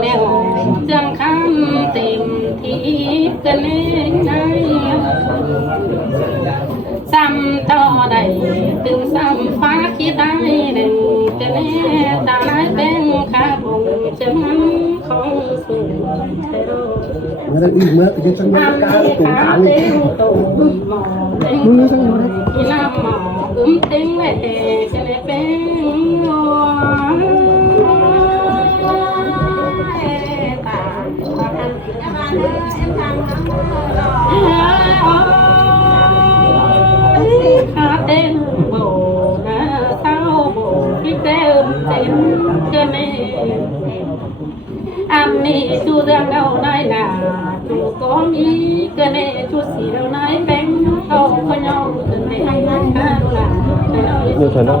แนวจังคันเต็มที่กันเองไงซ้ำต่อได้ถึงซ้ำฟ้าคิดได้หนึ่งกันแน่ตาลายเป็นขาบุญจะมันของสูงเมื่ออีกเมื่อจะสังเกตการตุ่มขังนี่มึงสังเกตกินน้ำหมอเต็งเลยจะได้เป็นขาเต้นโบนะเท้าโบที่เต้นเต้นกันเองอันนี้ชูเรื่องเอาได้น่ะชูก็มีกันเองชูสีเอาได้แบงเอาขยาวกันเองข้างล่างดูเถอะเนาะ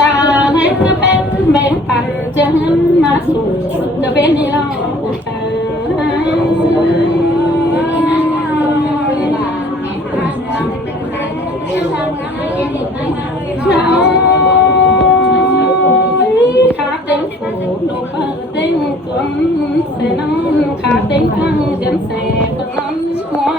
ตาให้จะเป็นแบ่งปันจะหันมาสู่จะเป็นนี่เราขาเต็งฝูดูเปิดเต็งจนเสน้ำขาเต็งทั้งเดินเสปนน้ำหัว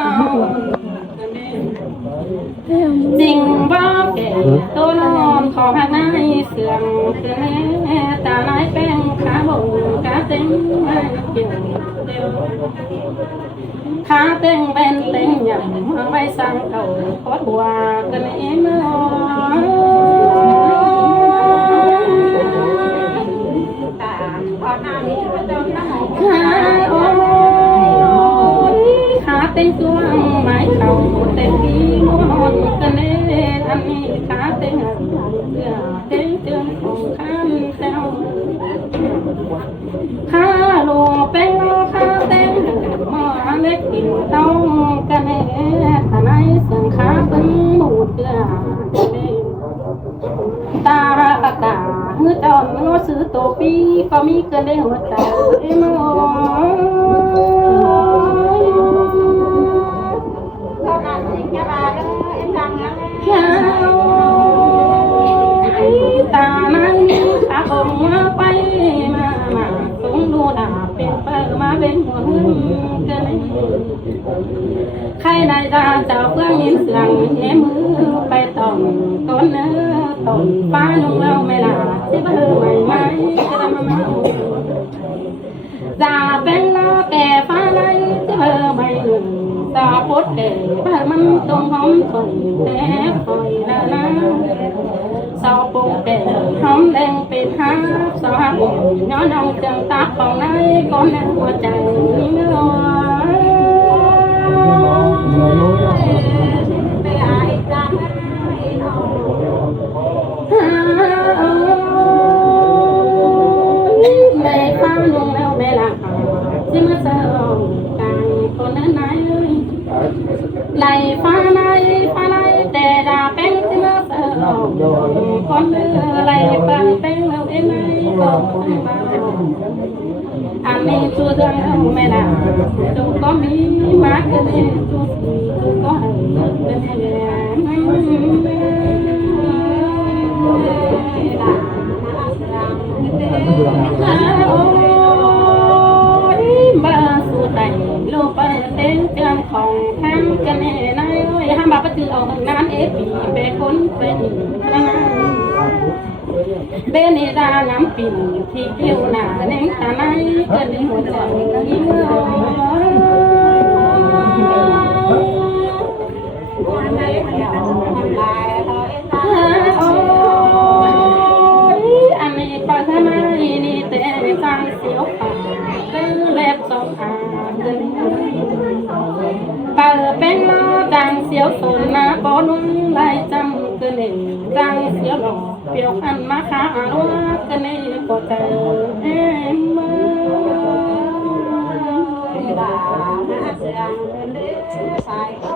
จริงว่าแก่ตัวนอนขอหักนายเสื่อมเกินตาลายแป้งขาบ่งขาเต็งไม่เกี่ยวเดียวขาเต็งเป็นเต็งอย่างไว้สั่งเก่าขอบัวกันเองขาเต็งตัวไม้เข่าเต็งดีนอนกันเองอันนี้ขาเต็งเต็งเตือนของข้ามแซวขาโลเป็นขาเต็งหม้อเล็กกินต้องกันเองทนายเสียงขาเป็นหมูเตือตาระตาเมื่อตอนเมื่อซื้อตัวปีก็มีเกินได้หัวใจมตานั้นตาผมไปมาสูงดูดาเป็นเปิดมาเป็นหัวหุ่นกันใครได้ตาเจ้าเพื่อนยินเสียงเฮ้มือไปต่อมต้นเนื้อต้นฟ้าลุงเราไม่ลาที่บ้านไม่ไม่จะทำมาจะเป็นล้อแก่ฟ้าไรที่เบอร์ไม่หนึ่งตาปดเก๋เบอร์มันตรงหอมถอยแต่คอยละนะสาวปุ๊กเก๋หอมแดงเป็นฮาสาวบุญย้อนเอาจังตาของนายก่อนในหัวใจเนื้อแม่ฟ้าลงแล้วแม่ละที่มาเสิร์ฟกายคนนั้นไหนไหลฟ้าไหนฟ้าไหนแต่ดาเป็นที่มาเสิร์ฟคนเนื้อไหลฟ้าเป็นแล้วเอ็นไหนก็มาอันนี้ชูเรื่องแม่ละดูก็มีมากเลยชูดูก็เป็นแย่บ้าสุดใจโลกไปเต้นเจ้าของทำกันแน่นายเอ้ยห้ามบ้าก็คือเอาน้ำเอฟีไปค้นเป็นเบนิดาน้ำปิ่นที่เกี่ยวหนาเน่งตาในเกิดในหัวใจยิ่งอันนี้ปะทำไมนี่แต่ฟังเสียวปากเล็บสองขาเดินเปิดเป็นมาดังเสียวสนนะปอนุ่งไล่จำเกินเองดังเสียวหล่อเปียวขันมาขาลัวกันเองปอเตอเอ็มมา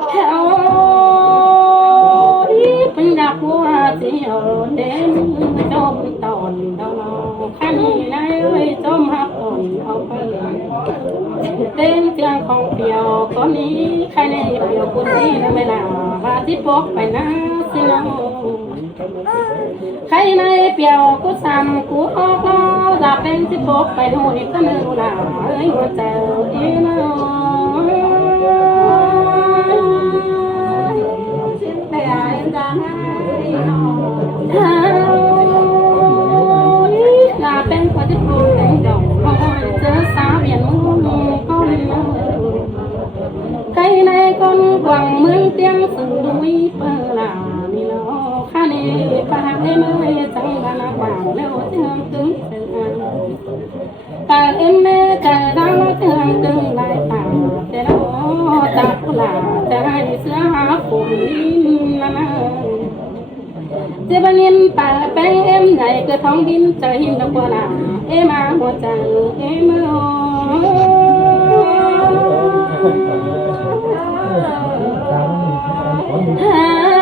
แถวเป็นดักหัวเสียวเด่นจมตอนดาวขันในไว้จมหักอ่อนเอาไปเต้นเตียงของเปียวก็นี้ใครในเปียวกุฏินั่นไม่ลาบาที่พกไปนะสินะ ใครในเปียวกูซ้ำกูออกล้อจะเป็นสิบกไปหูอีกก็นึกหลาเอ้ยหัวใจอีน้อยสิบไปอ่านจังไงลาเป็นคนที่พูดแต่งดอกเจอสาวเวียนมุมก็เลยใครในคนกวางเมืองเตียงสุดดุยเปิลานี่ล้อข้านี่ปากเอ็มเลยจังกันกวางแล้วเชื่อมตึงเสือตาเอ็มเม่จะดังแล้วเชื่อมตึงลายตาแต่ล้อตากุหลาจะให้เสือหาฝุ่นนั่นเจ็บเงินป่าแป้งเอ็มใหญ่เกิดท้องดินจะหินดอกบัวลาเอ็มมาหัวใจเอ็ม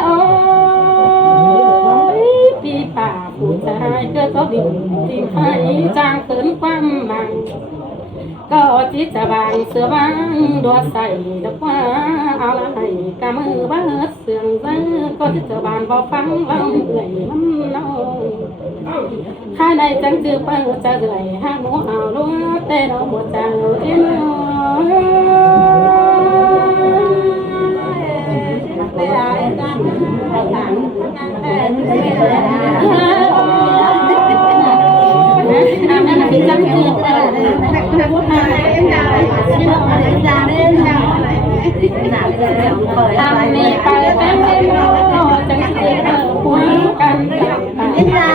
โอ้ยปีป่าผู้ชายเกิดก็ดินที่ให้จางเกินความบังก็จิตจะบางเสือบางดัวใส่ดอกว่าเอาละให้กำมือบ้าเสื่องเบ้อก็จิตจะบานบอกฟังเราเหนื่อยมันเนาข้าในจังจือเปิ้ลจะเหนื่อยห้าหมูเอาลัวแต่เราหมดใจเอ็มทำมีไปเป็นเรื่องจังสิคุยกันเอ็นลา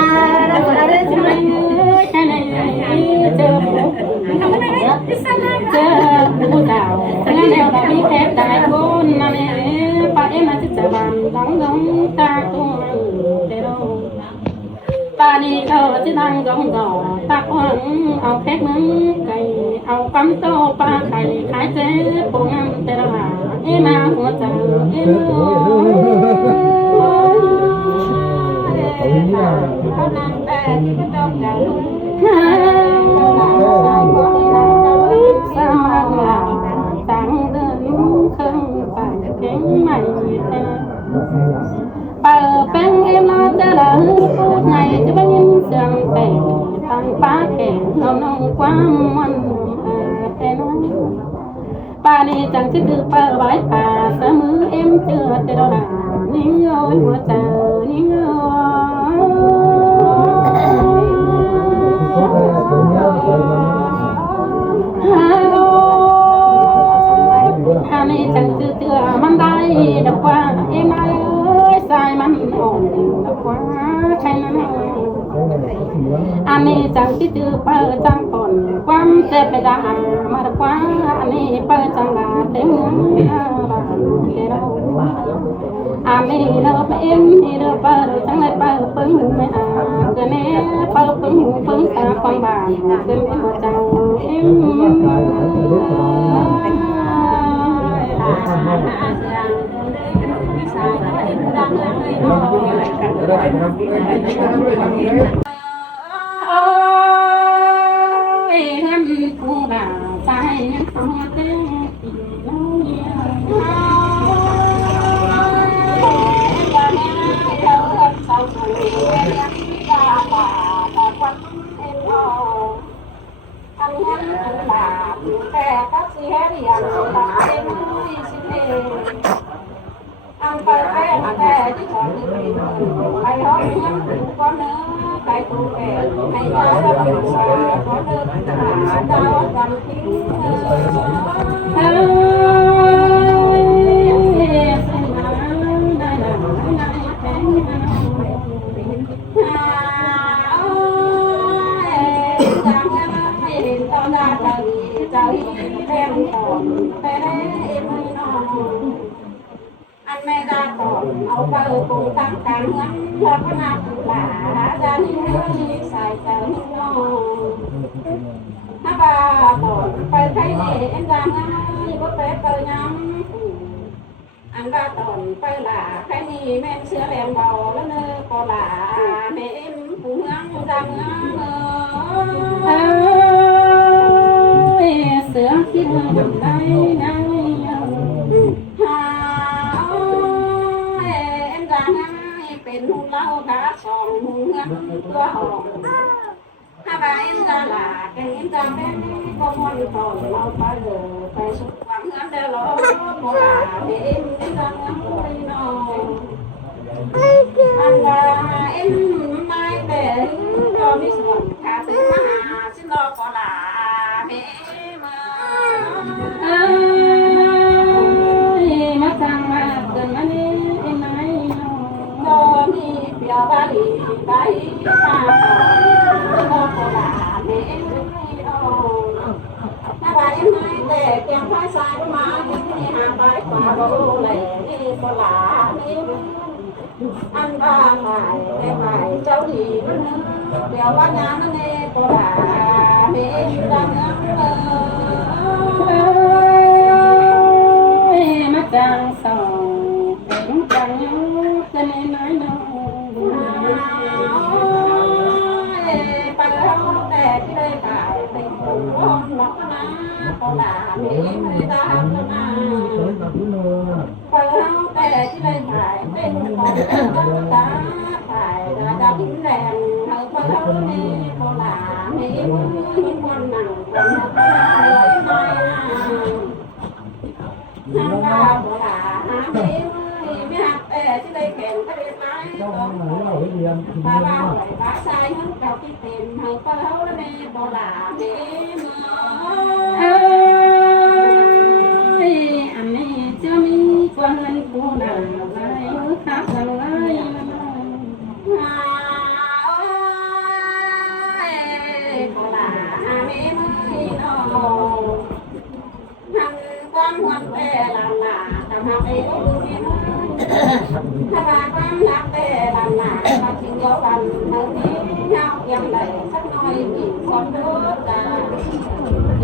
เราได้ใช่ไหมแค่ไหนเจอผู้ดาวงั้นเราแบบนี้แทบได้คนนั่นเองป้าเอ็มมาจะบันหลังน้องตาตัวเดี๋ยวป้านี่เขาจะนั่งกองดอกตาขวัญเอาแพ็กมึงไก่เอาปั๊มโตปลาไข่ขายเจ๊ปูงามแต่ละเอ็มมาหัวใจเอ็มเขานั่งแต่ที่ก็ดอกใจสมาลาตั้งเดินเครื่องไปเก่งใหม่แต่เปิดเป็นเอ็มลาจะละพูดในจะไม่ยินเสียงแต่ตั้งป้าแก่เราน้องความมันแต่น้อยป้านี่จังที่คือเปิดไว้ป่าเสมอเอ็มเจอแต่เราหนานิ่งโอยหัวใจนิ่งโข้าไม่จังจืดเตือมันได้ดอกว่าเอ็มได้เอ้ยสายมันอ่อนดอกว่าใช่นั่นอันนี้จังจืดเตือเปิดจังก่อนความเจ็บไปด่ามาดอกว่าอันนี้เปิดจังลาเต็มบ้านเดี๋ยวอันนี้เราไปเอ็มนี่เราเปิดจังเลยเปิดปึ้งไม่อาเกินแน่เปิดปึ้งตาความบานเกินเป็นหัวใจเอ็มโอ้ยท่านผู้บ่าวใจขอเต้นปีน้องเดียวอันนั้นบาปแต่ก็เสียเรียนบาปเป็นสิเองอันไปแค่แต่ที่ของไปห้องนั้นก็เนื้อไปตูแก่ให้ตาสบายก็เดินหาดาวกันทิ้งเฮ้ยได้แข็งตอนดาใจแทงตอนแต่เอ็มนอนอันไม่ได้ก่อนเอาไปปูตั้งการเงินแล้วก็นาผู้หลาจะนี่ใส่ใจนอนถ้าบ้าก่อนไปใครเอ็นดังง่ายก็ไปเตยน้ำอันบ้าตอนไปหลาใครนี่แม่เชื่อแรงเบาแล้วเนื้อก็หลาแม่เอ็มผู้เมืองดังเสือที่เมืองไหนไหนหาเอ็มดังเป็นหุ่นเล่าค่ะ bên có món còn lâu bao giờ phải xúc quăng ngắm đeo ló cô là em đang ngắm quay nó anh là em mai về cho biết nguồn khá tới mà xin lo có là mẹ mà ai mắt sang mà gần anh em nói cho mi biểu ba đi bay ta lo có là mẹถ้าไปไม่แต่เพียงค่อยสายมาที่หาไปกว่าโลเลยนี่ก็หลานี่อันบ้าไปได้ไปเจ้าดีเดี๋ยวว่างานนั่นเองก็หลาไม่ดังมาจังสองเป็นจังจะในน้อยน้อยไปแล้วแต่ที่ได้ขายเป็นคนร้องหลับนะก็หลาไม่ตามนะไปแล้วแต่ที่ได้ขายเป็นคนตาขายดาดิ้นแรงเอาไปแล้วนี่ก็หลาไม่คนหนังคนไม่น้ำตาก็หลาไม่หักแต่ที่ได้แข่งก็ได้ไม้ก็ป้าบ้าไหวป้าชายทั้งเก่าที่เป็นให้ป้าเขาและแม่ก็หลาไม่อันนี้จะมีคนเงินผู้หนาไรข้ากันไรก็หลาไม่ไม่นอนทำความหวังแต่หลาทำให้รู้ไม่น้อยถ้าบาความรักแต่หลามาถึงเดียวกันทั้งนี้เงายังไหลสักหน่อยมีคนรู้กัน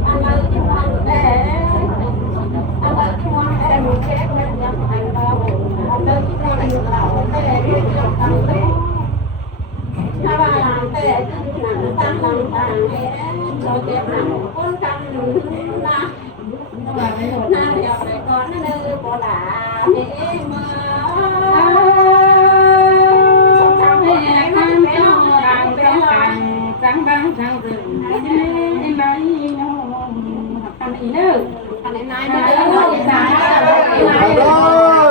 อะไรที่มันแต่อะไรที่มันแอบเช็คแล้วยังไม่เราอะไรที่มันเราแต่ที่เดียวกันเลยถ้าบาหลังแต่ที่หนังตั้งหลังต่างให้เราเจ็บหนังคนกันนะน่าเดียวไปก่อนนั่นเลยโบราณเฮ้มาให้ข้างไม่นอนรังเป็นกันจังบังจังรึงให้ไหนน้องทำอีเนอร์ทำไหนไหนไม่ได้เลย